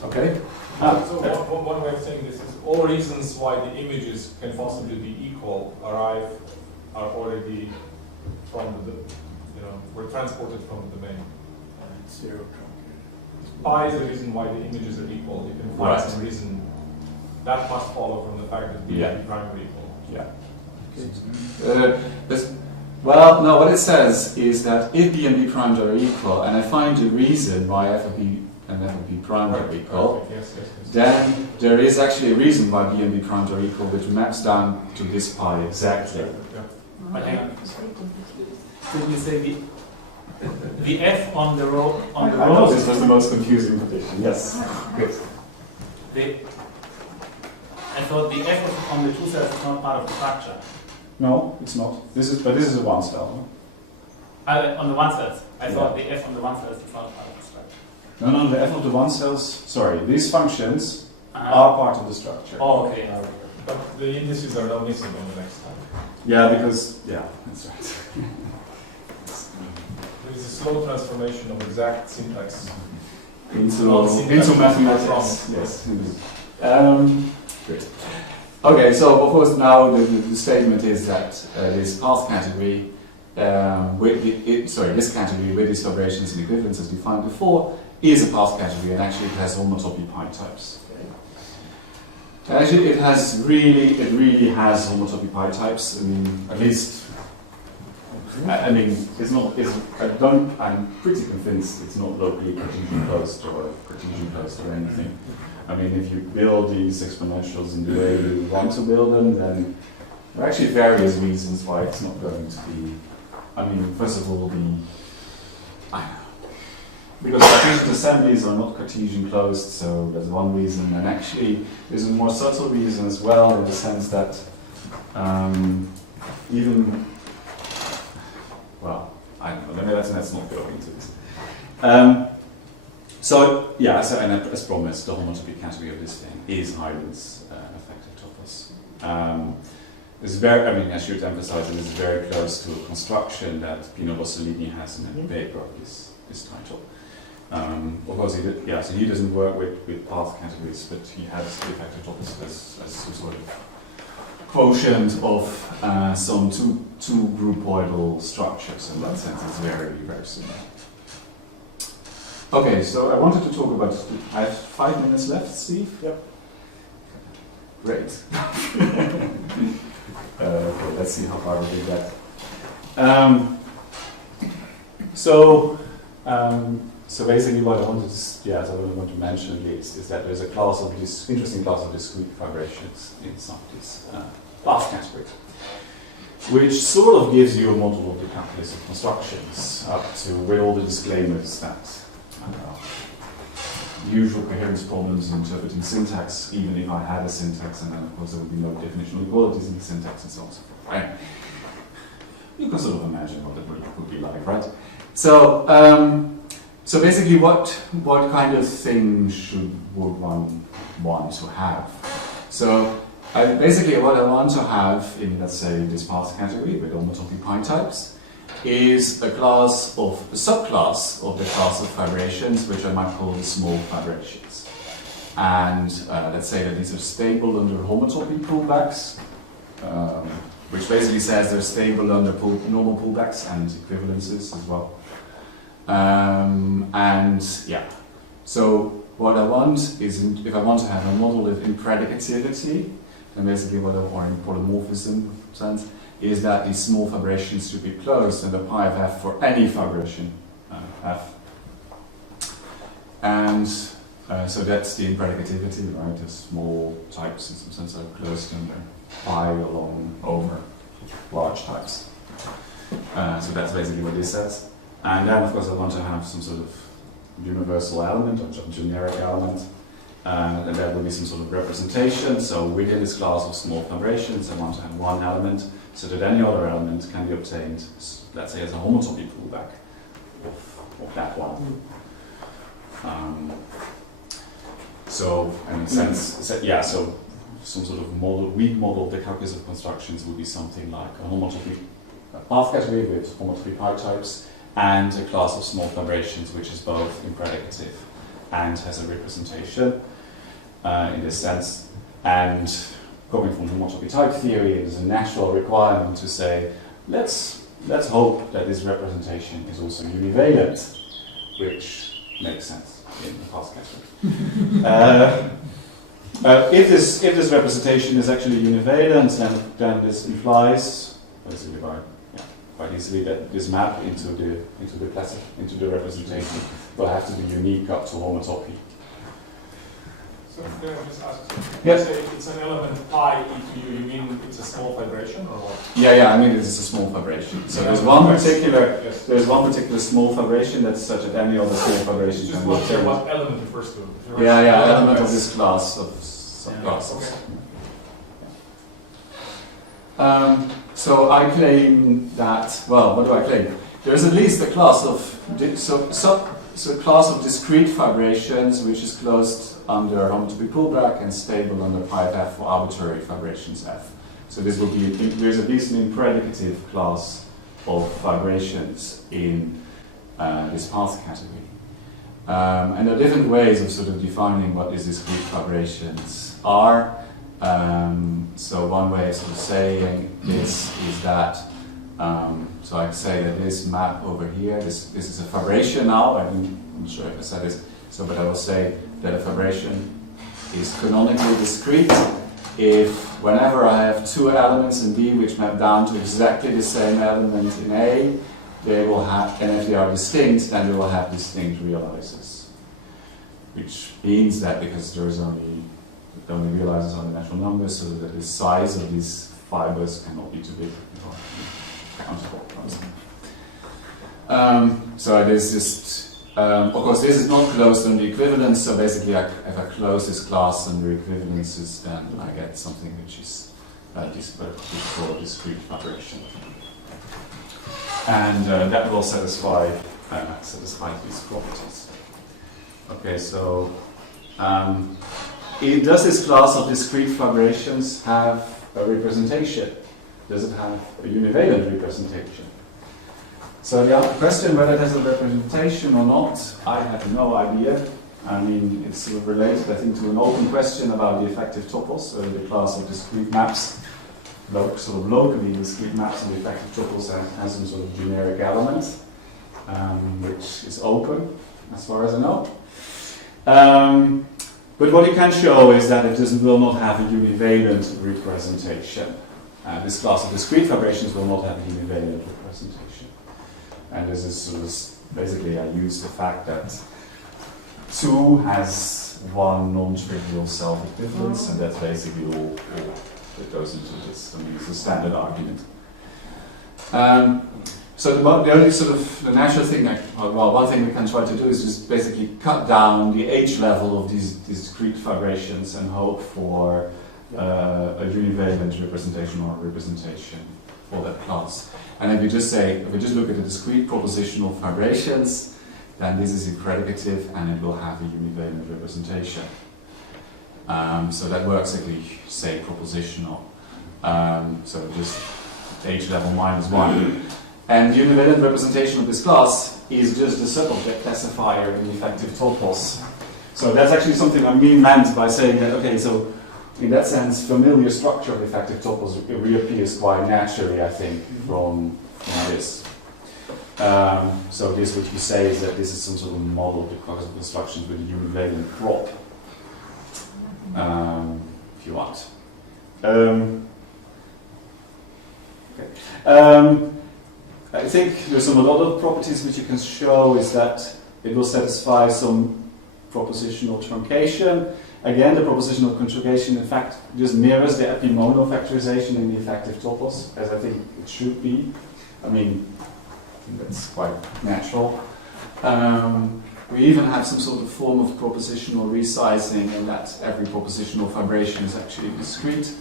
Okay. So one way of saying this is all reasons why the images can possibly be equal are already from were transported from the domain. Zero truncated. Pi is the reason why the images are equal. You can find Right. some reason that must follow from the fact that B and B prime are equal. Yeah. Well, no, what it says is that if B and B primes are equal, and I find a reason why f of B and f of B prime are equal, Perfect. Yes. then there is actually a reason why B and B primes are equal, which maps down to this pi exactly. Yeah. But hang on. Did you say the f on the row on the I know rows? this was the most confusing condition. Yes. Good. I thought the f on the two cells is not part of the structure. No, it's not. This is a one cell. No? On the one cells, I thought the f on the one cells is not part of the structure. No, the f of the one cells. Sorry, these functions Uh-huh. are part of the structure. Oh, okay. But the indices are now missing on the next time. Yeah, because that's right. There is a slow transformation of exact syntax. into mathematics. Yes. Good. Okay, so of course now the statement is that this path category, this category with these fibrations and equivalents as defined before, is a path category and actually it has homotopy pi types. Actually, it really has homotopy pi types. I mean, at least. I'm pretty convinced it's not locally Cartesian closed or anything. I mean, if you build these exponentials in the way you want to build them, then there are actually various reasons why it's not going to be. I mean, first of all, because Cartesian assemblies are not Cartesian closed, so that's one reason. And actually, there's a more subtle reason as well, in the sense that I don't know, let's not go into this. As promised, the homotopy category of this thing is Hyland's effective topos. I should emphasize that it's very close to a construction that Pino Bossellini has in Berg, this title. Of course, he doesn't work with path categories, but he has the effective topos as some sort of quotient of some two groupoidal structures. In that sense, it's very, very similar. Okay, so I wanted to talk about. I have 5 minutes left, Steve. Yep. Great. Okay, let's see how far we can get. So basically, what I want to mention at least is that there's a class of this interesting class of discrete fibrations in some of these path categories, which sort of gives you a model of the calculus of constructions up to with all the disclaimers that usual coherence problems interpreting syntax, even if I had a syntax, and then of course there would be no definitional equalities in the syntax and so on and so forth. Right? You can sort of imagine what it would be like, right? So basically, what kind of thing would one want to have? So basically, what I want to have in, let's say, this path category with homotopy pi types is a subclass of the class of fibrations, which I might call the small fibrations. And let's say that these are stable under homotopy pullbacks, which basically says they're stable under normal pullbacks and equivalences as well. So what I want is, if I want to have a model of impredicativity, then basically or in polymorphism sense, is that these small fibrations should be closed and the pi of f for any fibration f. And so that's the impredicativity, right? The small types in some sense are closed under pi over large types. So that's basically what this says. And then, of course, I want to have some sort of universal element or generic element, and that will be some sort of representation. So within this class of small fibrations, I want to have one element, so that any other element can be obtained, let's say, as a homotopy pullback of that one. So, in a sense, so some sort of weak model of the calculus of constructions would be something like a homotopy path category with homotopy pi types, and a class of small fibrations which is both impredicative and has a representation in this sense. And coming from Homotopy Type Theory, it is a natural requirement to say, let's hope that this representation is also univalent, which makes sense in the past category. If this representation is actually univalent, then this implies, basically quite easily, that this map into the representation will have to be unique up to homotopy. So can I just ask something? Yes. You say it's an element pi into U, you mean it's a small vibration or what? Yeah, I mean it is a small vibration. So there's one particular small vibration that's such that any other small vibration Just can want to be hear what element refers to. element of this class of subclasses. Okay. So I claim that, well, what do I claim? There's at least a class of class of discrete fibrations which is closed under homotopy pullback and stable under pi of f for arbitrary fibrations f. So this will be, there's at least an impredicative class of fibrations in this path category. And there are different ways of sort of defining what these discrete fibrations are. So one way of sort of saying this is that, so I can say that this map over here, this is a fibration now. I'm not sure if I said this, but I will say that a fibration is canonically discrete if whenever I have two elements in B which map down to exactly the same element in A, they will have, and if they are distinct, then they will have distinct realizers. Which means that because there is only realizers on the natural numbers, so that the size of these fibers cannot be too big or countable. So it is just, of course, this is not closed on the equivalence. So basically, if I close this class under equivalences, then I get something which is what we call a discrete vibration, and that will satisfy these properties. Okay, so does this class of discrete fibrations have a representation? Does it have a univalent representation? So the question whether it has a representation or not, I have no idea. I mean, it's sort of related, I think, to an open question about the effective topos, so the class of discrete maps, sort of locally discrete maps of the effective topos has some sort of generic element, which is open, as far as I know. But what you can show is that it will not have a univalent representation. This class of discrete fibrations will not have a univalent representation. And this is sort of basically, I use the fact that 2 has one non-trivial self-equivalence, and that's basically all that goes into this. I mean, it's a standard argument. So the only sort of the natural thing, one thing we can try to do is just basically cut down the H level of these discrete fibrations and hope for a univalent representation or a representation for that class. And if we just look at the discrete propositional fibrations, then this is impredicative and it will have a univalent representation. So that works if we say propositional. So just H level -1. And the univalent representation of this class is just a subobject classifier in effective topos. So that's actually something I meant by saying that, okay, so in that sense, familiar structure of effective topos reappears quite naturally, I think, from this. So this, what you say is that this is some sort of model of the constructions with a univalent prop, if you want. I think there's a lot of properties which you can show is that it will satisfy some propositional truncation. Again, the propositional truncation, in fact, just mirrors the epimonal factorization in the effective topos, as I think it should be. I mean, I think that's quite natural. We even have some sort of form of propositional resizing in that every propositional fibration is actually discrete.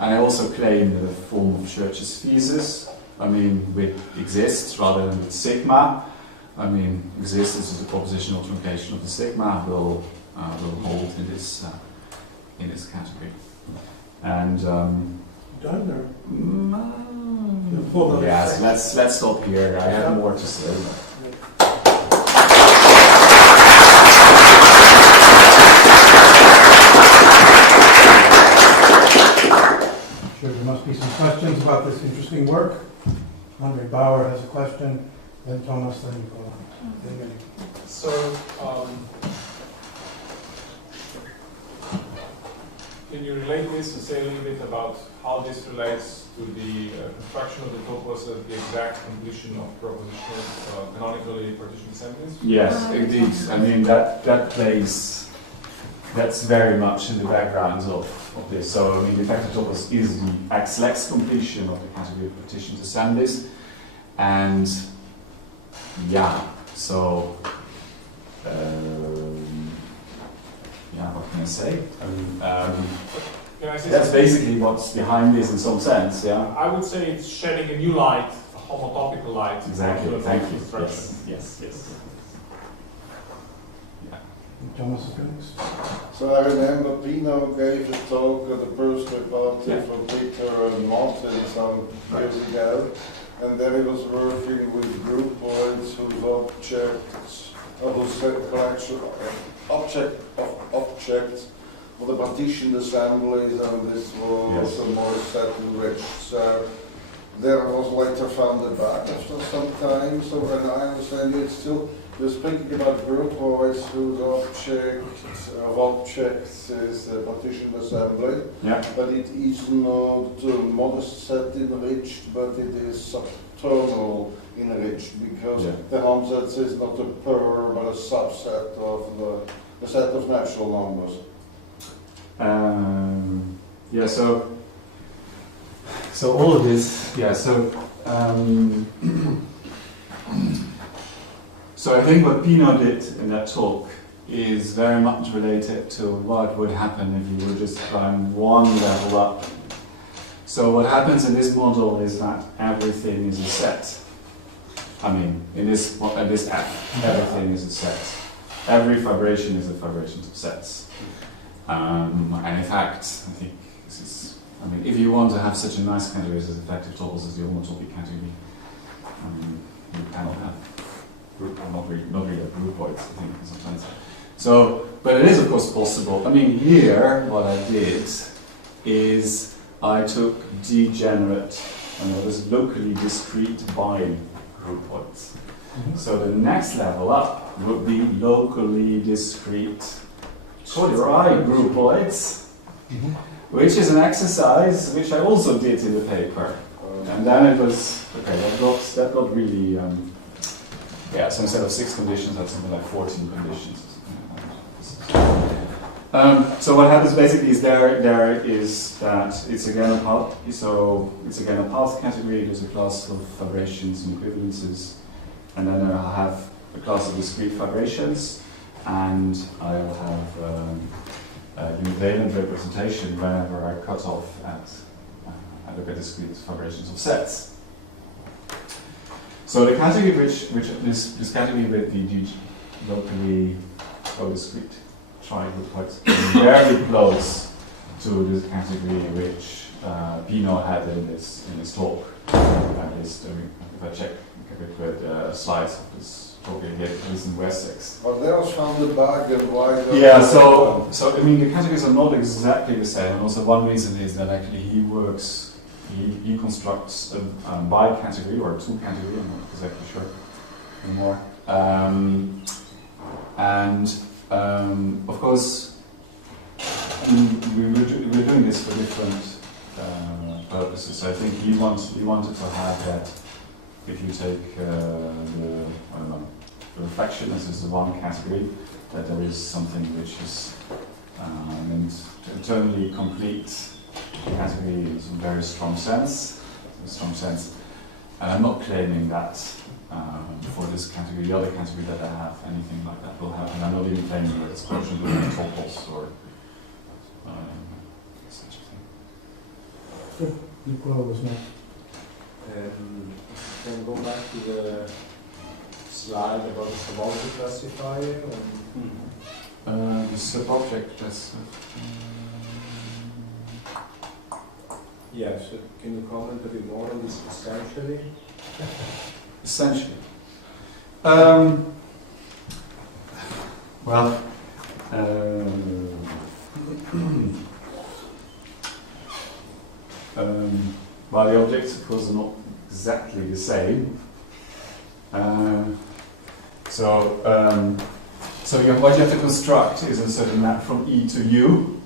And I also claim that a form of Church's thesis, I mean, which exists rather than with sigma. I mean, existence is a propositional truncation of the sigma will hold in this category. And Done or? Yes, let's stop here. I have more to say. sure there must be some questions about this interesting work. Andre Bauer has a question, then Thomas, then Nicola. Then Minnie. So, can you relate this and say a little bit about how this relates to the construction of the topos as the exact completion of propositional canonically partitioned assemblies? Yes, indeed. I mean, that plays, that's very much in the background of this. So, I mean, the effective topos is the X-lex completion of the category of partitioned assemblies. And, yeah, so, yeah, what can I say? Can I say That's something? basically what's behind this in some sense, yeah? I would say it's shedding a new light, a homotopical light. Exactly, onto the thank you. construction. Yes. Yeah. Thomas is next. So I remember Benno gave a talk at the birthday party Yeah. for Peter and Martin some years ago, and then he was working with group points whose objects, whose collection objects for the partitioned assemblies, and this was Yes. more set enriched. So there was later founded back after some time. So when I understand it's still you're speaking about groupoids whose objects is a partitioned assembly, Yeah. but it is not modest set enriched, but it is subterminal enriched, because Yeah. the Hamsatz is not a per but a subset of the set of natural numbers. Yeah, so all of this, yeah, so I think what Benno did in that talk is very much related to what would happen if you were just climb one level up. So what happens in this model is that everything is a set. I mean, in this F, everything is a set. Every fibration is a fibration of sets. And in fact, I think this is, I mean, if you want to have such a nice category as effective topos as the homotopy category, you cannot have not really a groupoids, I think, sometimes. So, but it is of course possible. I mean, here, what I did is I took degenerate, and it was locally discrete bi groupoids. So the next level up would be locally discrete tri-groupoids, which is an exercise which I also did in the paper. And then it was, okay, that got really, so instead of 6 conditions, I had something like 14 conditions. So what happens basically is there is that it's again a path, so it's again a path category. There's a class of fibrations and equivalences, and then I'll have a class of discrete fibrations, and I'll have a univalent representation whenever I cut off I look at discrete fibrations of sets. So the category this category with the locally discrete tri-groupoids is very close to this category which Benno had in this talk. If I check with slides of this talk here, it is in Wessex. But there was founded back and why? Yeah, so I mean the categories are not exactly the same, and also one reason is that actually he constructs a bi-category or a two-category, I'm not exactly sure anymore. Of course, we're doing this for different purposes. So I think he wanted to have that. If you take the reflection as the one category, that there is something which is an internally complete category in a very strong sense. And I'm not claiming that for this category, the other category that I have, anything like that will happen. I'm not even claiming that it's quotient with topos or such a thing. Nicola was next. Can go back to the slide about the subobject classifier. The subobject Yeah, so can you comment a bit more on this essentially? essentially. Well, Well, the objects, of course, are not exactly the same. What you have to construct is a certain map from E to U,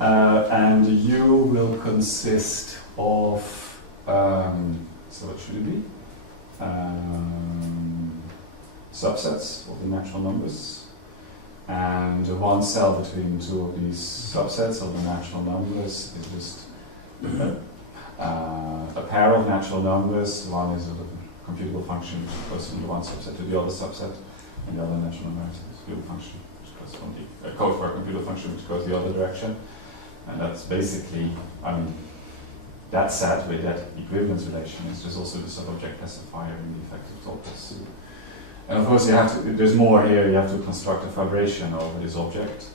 and U will consist of, so what should it be? Subsets of the natural numbers, and one cell between two of these subsets of the natural numbers is just a pair of natural numbers. One is a computable function which goes from the one subset to the other subset, and the other natural number is a computable function which goes from the code for a computer function which goes the other direction. And that's basically, that set with that equivalence relation is just also the sub-object classifier in the effective topos. And of course, there's more here. You have to construct a fibration over this object.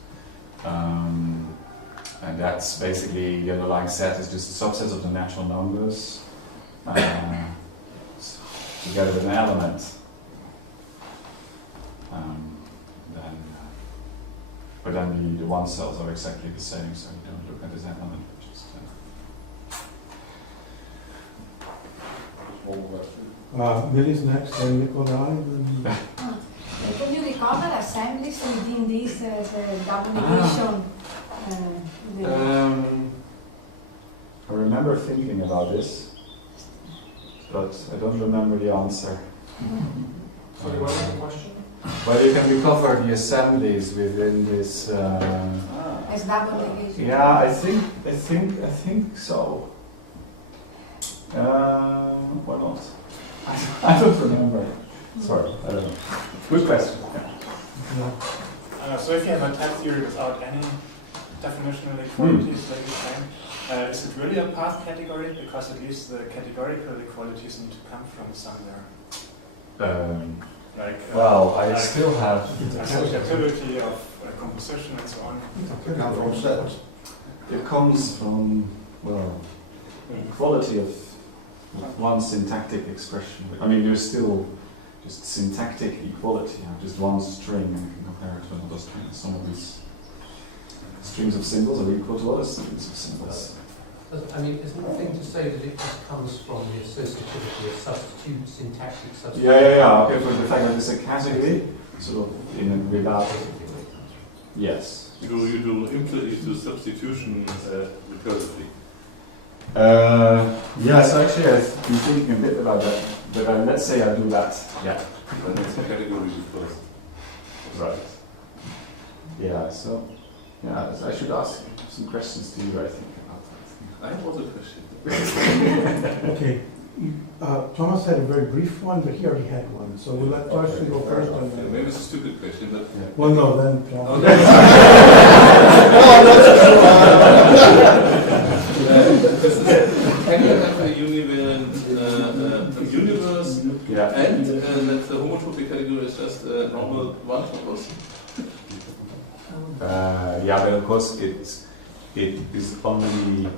And that's basically the underlying set is just subsets of the natural numbers together with an element. But then the one cells are exactly the same, so you don't look at this element. Just, Millie's next, then Nikolai, then... Can you recover assemblies within this double negation? I remember thinking about this, but I don't remember the answer. Sorry, what was the question? But you can recover the assemblies within this. As double negation? Yeah, I think so. Why not? I don't remember. Sorry, I don't know. Good question. So if you have a type theory without any definitional equalities, like you're saying, is it really a path category? Because at least the categorical equalities need to come from somewhere. Well, I still have associativity of composition and so on. It comes from sets. It comes from, well, equality of one syntactic expression. I mean, there's still just syntactic equality. You have just one string and you can compare it to another string. Some of these strings of symbols are equal to other strings of symbols. I mean, isn't the thing to say that it just comes from the associativity of substitute, syntactic substitute? Yeah. Okay, for the fact that it's a category, sort of without. Yes. You do implicit substitution recursively. Yes, actually, I've been thinking a bit about that. But let's say I do that. Yeah. Then it's a category first. Right. Yeah. So, yeah, I should ask some questions to you, I think. I have also a question. Okay, Thomas had a very brief one, but he already had one, so we'll let Thorsten go first. And then... Maybe it's a stupid question, but... Well, no, then John. Oh, can you have a univalent universe and that the homotopy category is just a normal one topos? Yeah, but of course it is only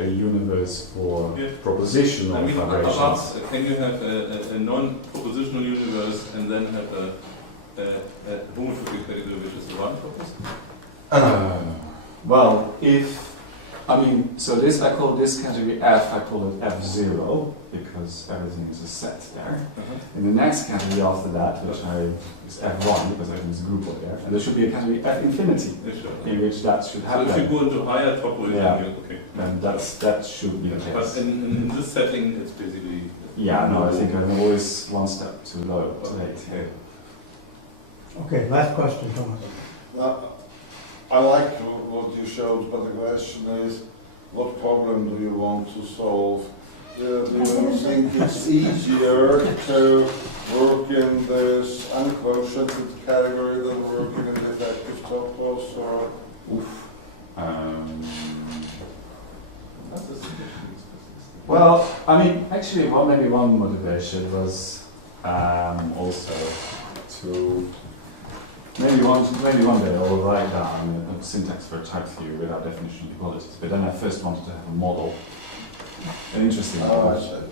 a universe for propositional fibrations. Can you have a non-propositional universe and then have a homotopy category which is a one topos? Well, so this, I call this category F, I call it F0, because everything is a set there. And the next category after that, which is F1, because everything is a group over there, and there should be a category F infinity, in which that should happen. So if you go into higher topos, then that should be the case. But in this setting, it's basically... Yeah, no, I think I'm always one step too low, too late. Okay, last question, Thomas. I like what you showed, but the question is, what problem do you want to solve? Do you think it's easier to work in this unquotiented category than working in the effective topos, or? Well, I mean, actually, maybe one motivation was also to maybe one day I'll write down a syntax for a type theory without definition of equalities. But then I first wanted to have a model, an interesting model.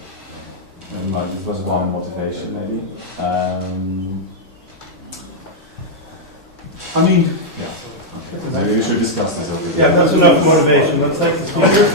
And this was one motivation, maybe. I mean, yeah. Maybe we should discuss this over here. Yeah, that's enough motivation. Let's thank the speaker.